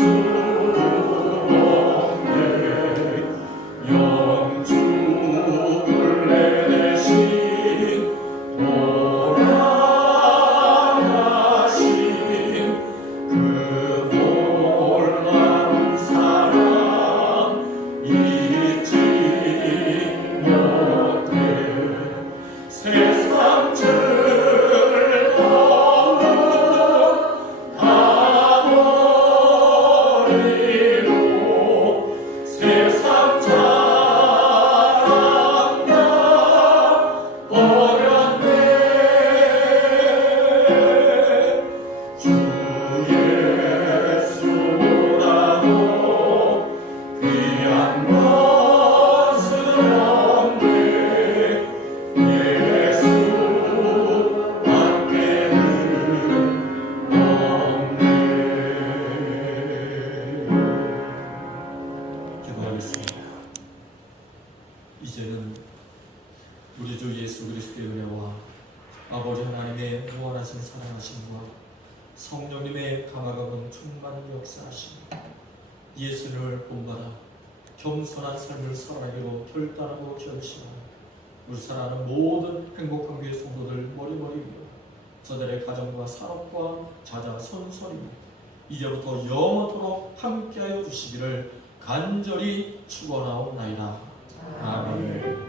성령님의 감화감은 충만 역사하시고 예수를 본받아 겸손한 삶을 살아가기로 결단하고 결심하는 우리 사랑하는 모든 행복한 교회 성도들 머리머리 위로 저들의 가정과 산업과 자자손손이 이제부터 영원토록 함께하여 주시기를 간절히 축원하옵나이다. 아멘.